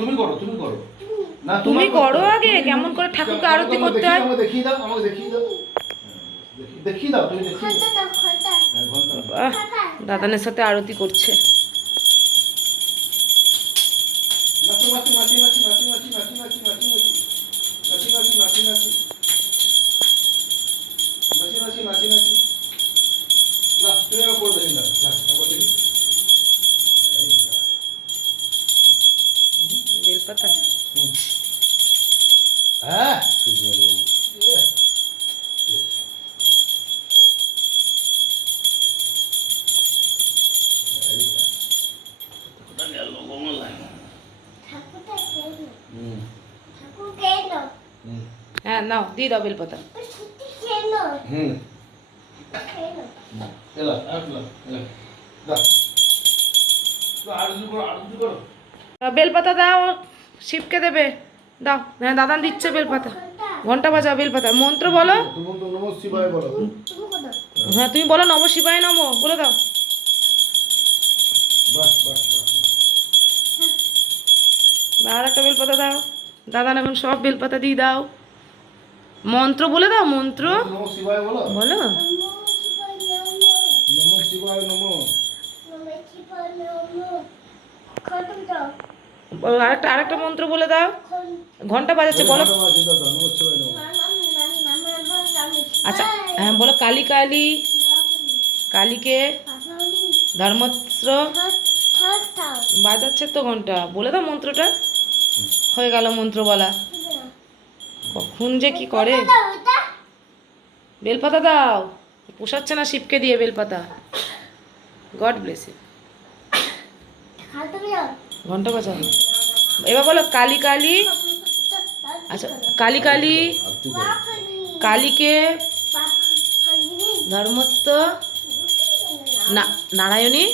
তুমি করো না, তুমি করো আগে কেমন করে ঠাকুরকে আরতি করতে হয়। আমাকে দেখিয়ে দাও তুমি দেখিয়ে দাও। বাহ, দাদানের সাথে আরতি করছে। নাচি না, তুমি এবার করে দেখি না একবার দেখি। বেলপাতা হ্যাঁ হ্যাঁ নাও দিয়ে দাও বেলপাতা। বেলপাতা দাও, শিবকে দেবে, দাও। হ্যাঁ দাদান দিচ্ছে বেলপাতা। ঘন্টা বাজাও, বেলপাতা মন্ত্র বলো। হ্যাঁ তুমি বলো নম শিবায় নম বলে দাও। আর একটা বেলপাতা দাও। দাদান এখন সব বেলপাতা দিয়ে দাও। মন্ত্র বলে দাও, মন্ত্র বলো। আরেকটা মন্ত্র বলে দাও। ঘন্টা বাজাচ্ছে বলো। আচ্ছা হ্যাঁ বলো, কালী কালী কালীকে ধর্মস্ত্র বাজাচ্ছে তো ঘন্টা, বলে দাও মন্ত্রটা। হয়ে গেল মন্ত্র বলা। কখন যে কি করে। বেলপাতা দাও, পোষাচ্ছে না শিবকে দিয়ে বেলপাতা। God bless you. ঘন্টা বাজাও। এবার বলো কালী কালী। আচ্ছা কালী কালী কালীকে ধর্মত্ব নারায়ণী